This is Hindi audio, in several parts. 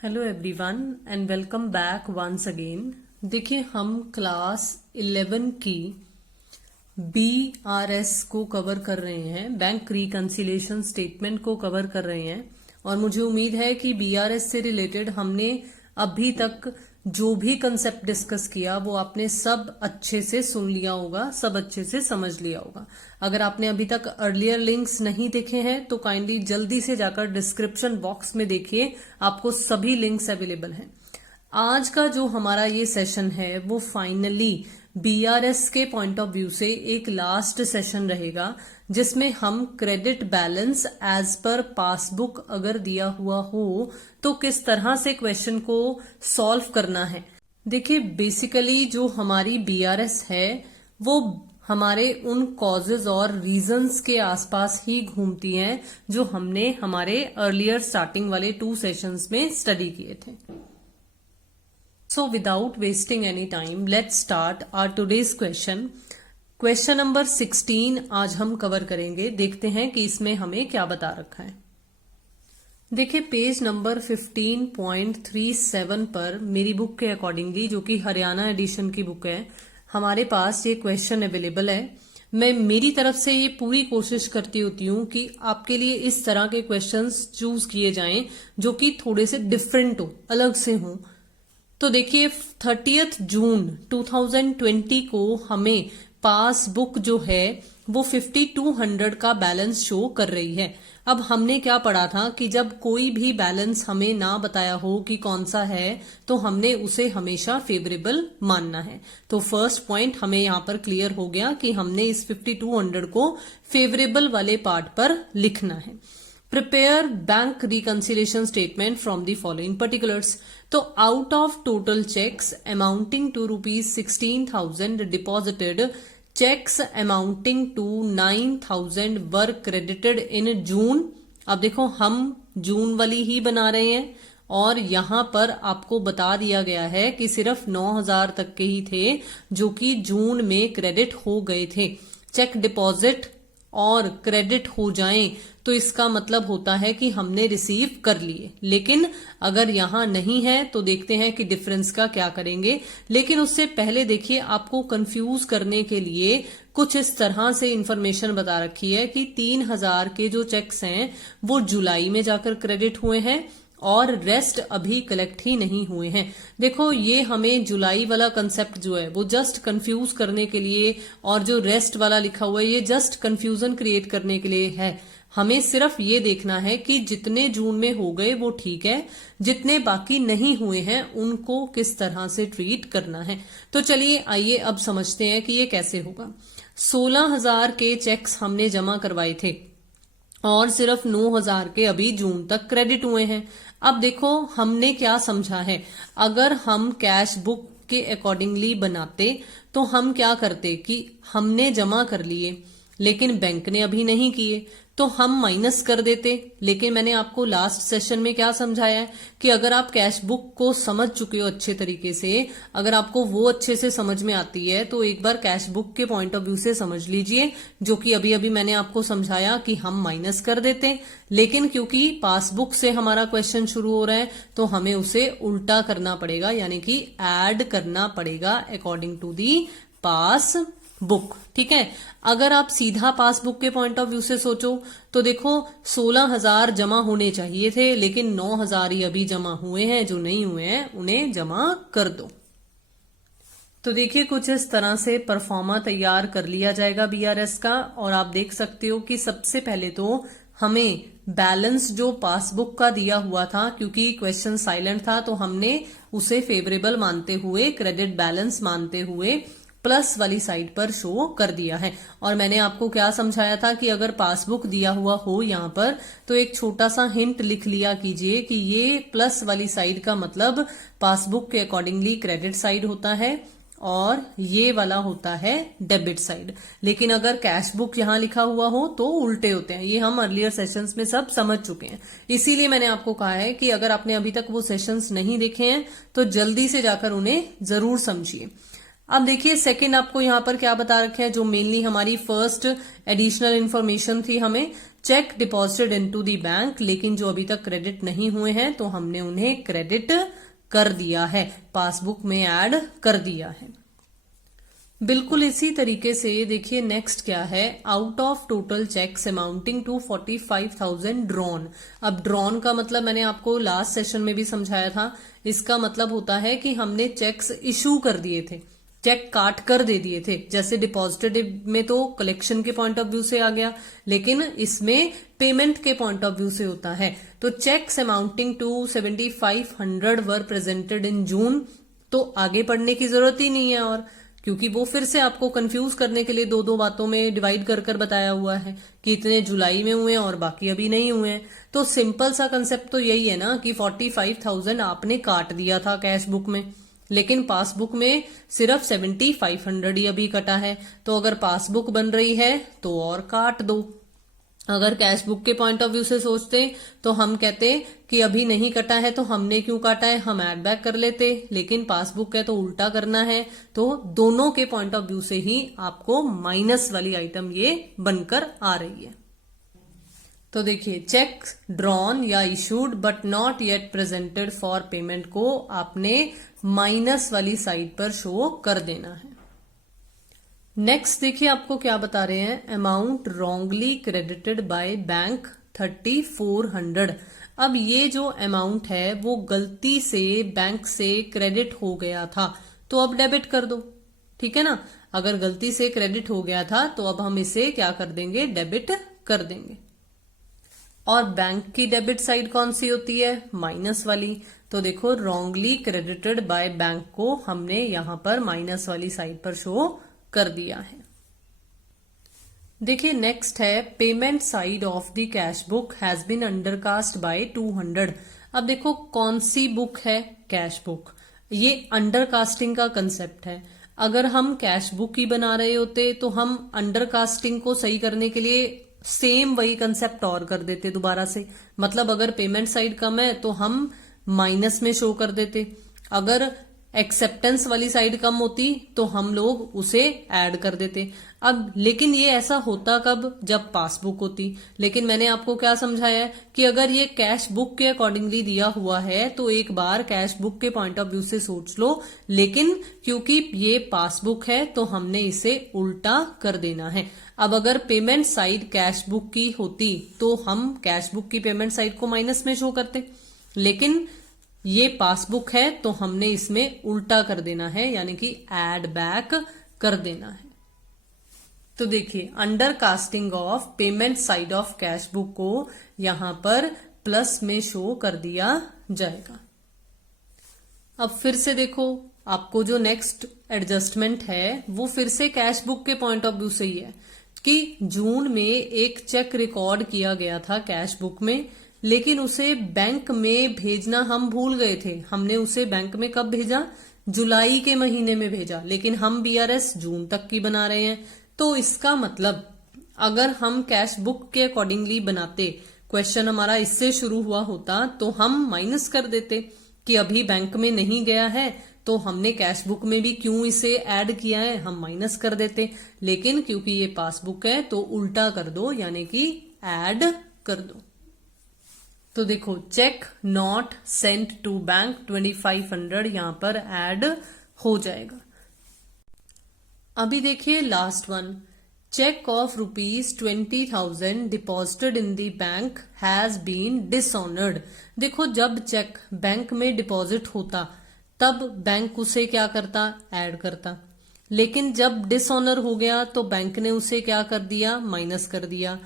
Hello everyone and welcome back once again. देखिए हम क्लास 11 की BRS को कवर कर रहे हैं, बैंक रिकंसिलिएशन स्टेटमेंट को कवर कर रहे हैं। और मुझे उम्मीद है कि BRS से रिलेटेड हमने अभी तक जो भी कंसेप्ट डिस्कस किया वो आपने सब अच्छे से सुन लिया होगा, सब अच्छे से समझ लिया होगा। अगर आपने अभी तक अर्लियर लिंक्स नहीं देखे हैं तो काइंडली जल्दी से जाकर डिस्क्रिप्शन बॉक्स में देखिए, आपको सभी लिंक्स अवेलेबल हैं। आज का जो हमारा ये सेशन है वो फाइनली BRS के पॉइंट ऑफ व्यू से एक लास्ट सेशन रहेगा, जिसमें हम क्रेडिट बैलेंस एज पर पासबुक अगर दिया हुआ हो तो किस तरह से क्वेश्चन को सॉल्व करना है। देखिए बेसिकली जो हमारी BRS है वो हमारे उन कॉजेज और रीजंस के आसपास ही घूमती हैं जो हमने हमारे अर्लियर स्टार्टिंग वाले 2 सेशंस में स्टडी किए थे। So without wasting any time, let's start our today's question. Question number 16 आज हम कवर करेंगे। देखते हैं कि इसमें हमें क्या बता रखा है। देखिए पेज नंबर 15.37 पर मेरी बुक के अकॉर्डिंगली, जो कि हरियाणा एडिशन की बुक है, हमारे पास ये क्वेश्चन अवेलेबल है। मैं मेरी तरफ से ये पूरी कोशिश करती होती हूँ कि आपके लिए इस तरह के क्वेश्चंस चूज किए जाएं जो कि थोड़े से डिफरेंट हो, अलग से हों। तो देखिए 30 जून 2020 को हमें पासबुक जो है वो 5200 का बैलेंस शो कर रही है। अब हमने क्या पढ़ा था कि जब कोई भी बैलेंस हमें ना बताया हो कि कौन सा है तो हमने उसे हमेशा फेवरेबल मानना है। तो फर्स्ट पॉइंट हमें यहाँ पर क्लियर हो गया कि हमने इस 5200 को फेवरेबल वाले पार्ट पर लिखना है। Prepare bank reconciliation statement from the following particulars. तो out of total cheques amounting to ₹16,000 deposited, cheques amounting to 9,000 were credited in June. अब देखो हम जून वाली ही बना रहे हैं और यहां पर आपको बता दिया गया है कि सिर्फ 9,000 तक के ही थे जो कि जून में क्रेडिट हो गए थे। चेक डिपॉजिट और क्रेडिट हो जाएं तो इसका मतलब होता है कि हमने रिसीव कर लिए। लेकिन अगर यहां नहीं है तो देखते हैं कि डिफरेंस का क्या करेंगे। लेकिन उससे पहले देखिए आपको कंफ्यूज करने के लिए कुछ इस तरह से इंफॉर्मेशन बता रखी है कि 3,000 के जो चेक्स हैं वो जुलाई में जाकर क्रेडिट हुए हैं और रेस्ट अभी कलेक्ट ही नहीं हुए हैं। देखो ये हमें जुलाई वाला कंसेप्ट जो है वो जस्ट कंफ्यूज करने के लिए, और जो रेस्ट वाला लिखा हुआ है ये जस्ट कंफ्यूजन क्रिएट करने के लिए है। हमें सिर्फ ये देखना है कि जितने जून में हो गए वो ठीक है, जितने बाकी नहीं हुए हैं उनको किस तरह से ट्रीट करना है। तो चलिए आइए अब समझते हैं कि ये कैसे होगा। 16,000 के चेक्स हमने जमा करवाए थे और सिर्फ 9,000 के अभी जून तक क्रेडिट हुए हैं। अब देखो हमने क्या समझा है, अगर हम कैश बुक के अकॉर्डिंगली बनाते तो हम क्या करते कि हमने जमा कर लिए लेकिन बैंक ने अभी नहीं किए तो हम माइनस कर देते। लेकिन मैंने आपको लास्ट सेशन में क्या समझाया है कि अगर आप कैश बुक को समझ चुके हो अच्छे तरीके से, अगर आपको वो अच्छे से समझ में आती है तो एक बार कैश बुक के पॉइंट ऑफ व्यू से समझ लीजिए, जो कि अभी अभी मैंने आपको समझाया कि हम माइनस कर देते। लेकिन क्योंकि पासबुक से हमारा क्वेश्चन शुरू हो रहा है तो हमें उसे उल्टा करना पड़ेगा, यानी कि ऐड करना पड़ेगा according to the pass book. ठीक है, अगर आप सीधा पासबुक के पॉइंट ऑफ व्यू से सोचो तो देखो 16,000 जमा होने चाहिए थे लेकिन 9,000 ही अभी जमा हुए हैं, जो नहीं हुए हैं उन्हें जमा कर दो। तो देखिए कुछ इस तरह से परफॉर्मा तैयार कर लिया जाएगा BRS का। और आप देख सकते हो कि सबसे पहले तो हमें बैलेंस जो पासबुक का दिया हुआ था, क्योंकि क्वेश्चन साइलेंट था तो हमने उसे फेवरेबल मानते हुए, क्रेडिट बैलेंस मानते हुए प्लस वाली साइड पर शो कर दिया है। और मैंने आपको क्या समझाया था कि अगर पासबुक दिया हुआ हो यहाँ पर तो एक छोटा सा हिंट लिख लिया कीजिए कि ये प्लस वाली साइड का मतलब पासबुक के अकॉर्डिंगली क्रेडिट साइड होता है और ये वाला होता है डेबिट साइड। लेकिन अगर कैश बुक यहाँ लिखा हुआ हो तो उल्टे होते हैं। ये हम अर्लियर सेशंस में सब समझ चुके हैं, इसीलिए मैंने आपको कहा है कि अगर आपने अभी तक वो सेशंस नहीं देखे हैं तो जल्दी से जाकर उन्हें जरूर समझिए। अब देखिए सेकंड आपको यहाँ पर क्या बता रखा है, जो मेनली हमारी फर्स्ट एडिशनल इन्फॉर्मेशन थी हमें check deposited into the bank, लेकिन जो अभी तक क्रेडिट नहीं हुए हैं तो हमने उन्हें क्रेडिट कर दिया है, पासबुक में ऐड कर दिया है। बिल्कुल इसी तरीके से देखिए नेक्स्ट क्या है, out of total cheques amounting to 45,000 drawn. अब ड्रॉन का मतलब मैंने आपको लास्ट सेशन में भी समझाया था, इसका मतलब होता है कि हमने चेक्स इशू कर दिए थे, चेक काट कर दे दिए थे। जैसे डिपॉजिटेड में तो कलेक्शन के पॉइंट ऑफ व्यू से आ गया, लेकिन इसमें पेमेंट के पॉइंट ऑफ व्यू से होता है। तो cheques amounting to 7500 were presented in June, तो आगे पढ़ने की जरूरत ही नहीं है, और क्योंकि वो फिर से आपको कंफ्यूज करने के लिए दो दो बातों में डिवाइड कर कर बताया हुआ है कि इतने जुलाई में हुए और बाकी अभी नहीं हुए हैं। तो सिंपल सा कंसेप्ट तो यही है ना कि 45,000 आपने काट दिया था कैश बुक में, लेकिन पासबुक में सिर्फ 7500 ही अभी कटा है। तो अगर पासबुक बन रही है तो और काट दो। अगर कैश बुक के पॉइंट ऑफ व्यू से सोचते तो हम कहते कि अभी नहीं कटा है तो हमने क्यों काटा है, हम ऐड बैक कर लेते, लेकिन पासबुक है तो उल्टा करना है। तो दोनों के पॉइंट ऑफ व्यू से ही आपको माइनस वाली आइटम ये बनकर आ रही है। तो देखिए चेक ड्रॉन या issued but not yet presented for payment को आपने माइनस वाली साइड पर शो कर देना है। नेक्स्ट देखिए आपको क्या बता रहे हैं, amount wrongly credited by bank 3400। अब ये जो अमाउंट है वो गलती से बैंक से क्रेडिट हो गया था, तो अब डेबिट कर दो, ठीक है ना। अगर गलती से क्रेडिट हो गया था तो अब हम इसे क्या कर देंगे, डेबिट कर देंगे। और बैंक की डेबिट साइड कौन सी होती है, माइनस वाली। तो देखो रॉन्गली क्रेडिटेड बाय बैंक को हमने यहां पर माइनस वाली साइड पर शो कर दिया है। देखिए नेक्स्ट है, payment side of the cash book has been undercast by 200। अब देखो कौन सी बुक है, कैश बुक। ये अंडरकास्टिंग का कंसेप्ट है। अगर हम कैश बुक ही बना रहे होते तो हम अंडरकास्टिंग को सही करने के लिए सेम वही कंसेप्ट और कर देते दोबारा से। मतलब अगर पेमेंट साइड कम है तो हम माइनस में शो कर देते, अगर एक्सेप्टेंस वाली साइड कम होती तो हम लोग उसे ऐड कर देते। अब लेकिन ये ऐसा होता कब, जब पासबुक होती। लेकिन मैंने आपको क्या समझाया है कि अगर ये कैश बुक के अकॉर्डिंगली दिया हुआ है तो एक बार कैश बुक के पॉइंट ऑफ व्यू से सोच लो, लेकिन क्योंकि ये पासबुक है तो हमने इसे उल्टा कर देना है। अब अगर पेमेंट साइड कैश बुक की होती तो हम कैश बुक की पेमेंट साइड को माइनस में शो करते, लेकिन ये पासबुक है तो हमने इसमें उल्टा कर देना है, यानी कि ऐड बैक कर देना है। तो देखिए under casting of payment side of cash book को यहां पर प्लस में शो कर दिया जाएगा। अब फिर से देखो आपको जो नेक्स्ट एडजस्टमेंट है वो फिर से कैश बुक के पॉइंट ऑफ व्यू से ही है कि जून में एक चेक रिकॉर्ड किया गया था कैश बुक में, लेकिन उसे बैंक में भेजना हम भूल गए थे। हमने उसे बैंक में कब भेजा, जुलाई के महीने में भेजा, लेकिन हम बीआरएस जून तक की बना रहे हैं। तो इसका मतलब अगर हम कैश बुक के अकॉर्डिंगली बनाते, क्वेश्चन हमारा इससे शुरू हुआ होता तो हम माइनस कर देते कि अभी बैंक में नहीं गया है तो हमने कैश बुक में भी क्यों इसे ऐड किया है, हम माइनस कर देते। लेकिन क्योंकि ये पासबुक है तो उल्टा कर दो, यानी कि ऐड कर दो। तो देखो cheque not sent to bank 2500 यहां पर ऐड हो जाएगा। अभी देखिए last one, cheque of ₹20,000 deposited in the bank has been dishonoured. देखो जब चेक बैंक में डिपॉजिट होता तब बैंक उसे क्या करता, ऐड करता, लेकिन जब डिसऑनर हो गया तो बैंक ने उसे क्या कर दिया, माइनस कर दिया।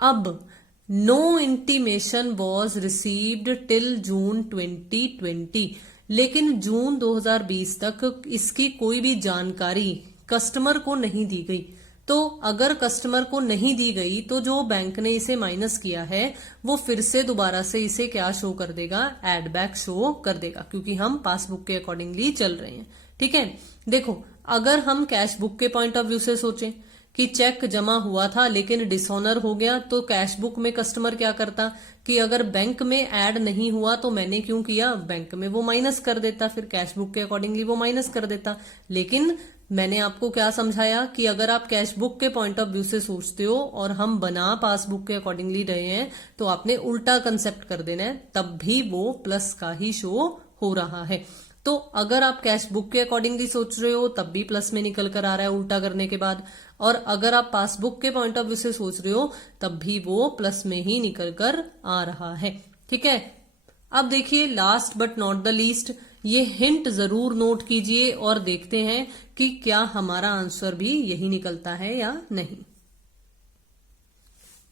अब no intimation was received till June 2020, लेकिन जून 2020 तक इसकी कोई भी जानकारी कस्टमर को नहीं दी गई। तो अगर कस्टमर को नहीं दी गई तो जो बैंक ने इसे माइनस किया है वो फिर से दोबारा से इसे क्या शो कर देगा, ऐड बैक शो कर देगा, क्योंकि हम पासबुक के अकॉर्डिंगली चल रहे हैं। ठीक है, देखो अगर हम कैश बुक के पॉइंट ऑफ व्यू से सोचें कि चेक जमा हुआ था लेकिन डिसऑनर हो गया, तो कैश बुक में कस्टमर क्या करता कि अगर बैंक में ऐड नहीं हुआ तो मैंने क्यों किया, बैंक में वो माइनस कर देता, फिर कैश बुक के अकॉर्डिंगली वो माइनस कर देता। लेकिन मैंने आपको क्या समझाया कि अगर आप कैश बुक के पॉइंट ऑफ व्यू से सोचते हो और हम बना पासबुक के अकॉर्डिंगली रहे हैं तो आपने उल्टा कंसेप्ट कर देना है, तब भी वो प्लस का ही शो हो रहा है। तो अगर आप कैश बुक के अकॉर्डिंगली सोच रहे हो तब भी प्लस में निकल कर आ रहा है उल्टा करने के बाद, और अगर आप पासबुक के पॉइंट ऑफ व्यू से सोच रहे हो तब भी वो प्लस में ही निकल कर आ रहा है। ठीक है, अब देखिए last but not the least, ये हिंट जरूर नोट कीजिए और देखते हैं कि क्या हमारा आंसर भी यही निकलता है या नहीं।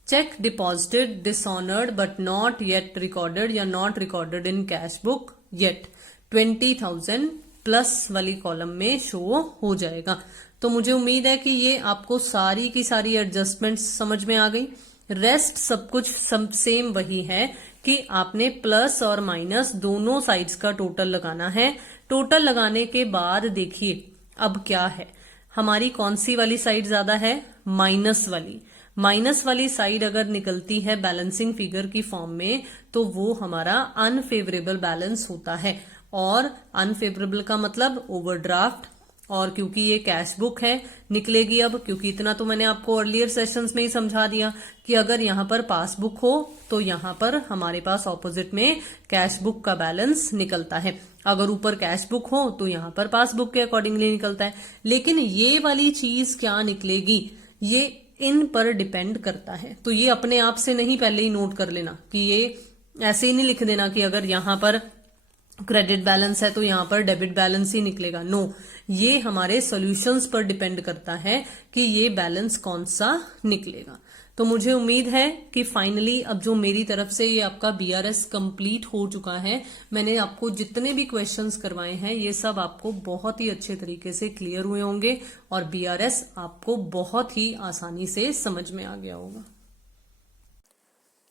Cheque deposited dishonoured but not yet recorded या not recorded in cash book yet 20,000 plus वाली कॉलम में शो हो जाएगा। तो मुझे उम्मीद है कि ये आपको सारी की सारी एडजस्टमेंट्स समझ में आ गई। रेस्ट सब कुछ सेम वही है कि आपने प्लस और माइनस दोनों साइड्स का टोटल लगाना है। टोटल लगाने के बाद देखिए अब क्या है, हमारी कौन सी वाली साइड ज्यादा है, माइनस वाली। माइनस वाली साइड अगर निकलती है बैलेंसिंग फिगर की फॉर्म में तो वो हमारा अनफेवरेबल बैलेंस होता है, और अनफेवरेबल का मतलब ओवरड्राफ्ट। और क्योंकि ये कैश बुक है निकलेगी अब, क्योंकि इतना तो मैंने आपको अर्लियर सेशंस में ही समझा दिया कि अगर यहाँ पर पासबुक हो तो यहाँ पर हमारे पास ऑपोजिट में कैश बुक का बैलेंस निकलता है, अगर ऊपर कैश बुक हो तो यहाँ पर पासबुक के अकॉर्डिंगली निकलता है। लेकिन ये वाली चीज क्या निकलेगी ये इन पर डिपेंड करता है, तो ये अपने आप से नहीं, पहले ही नोट कर लेना कि ये ऐसे ही नहीं लिख देना कि अगर यहाँ पर क्रेडिट बैलेंस है तो यहाँ पर डेबिट बैलेंस ही निकलेगा। नो, ये हमारे सॉल्यूशंस पर डिपेंड करता है कि ये बैलेंस कौन सा निकलेगा। तो मुझे उम्मीद है कि फाइनली अब जो मेरी तरफ से ये आपका बीआरएस कंप्लीट हो चुका है, मैंने आपको जितने भी क्वेश्चंस करवाए हैं ये सब आपको बहुत ही अच्छे तरीके से क्लियर हुए होंगे और बीआरएस आपको बहुत ही आसानी से समझ में आ गया होगा।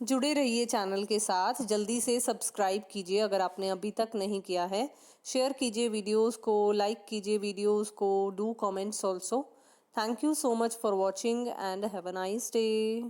जुड़े रहिए चैनल के साथ, जल्दी से सब्सक्राइब कीजिए अगर आपने अभी तक नहीं किया है, शेयर कीजिए वीडियोस को, लाइक कीजिए वीडियोस को, do comments also. Thank you so much for watching and have a nice day.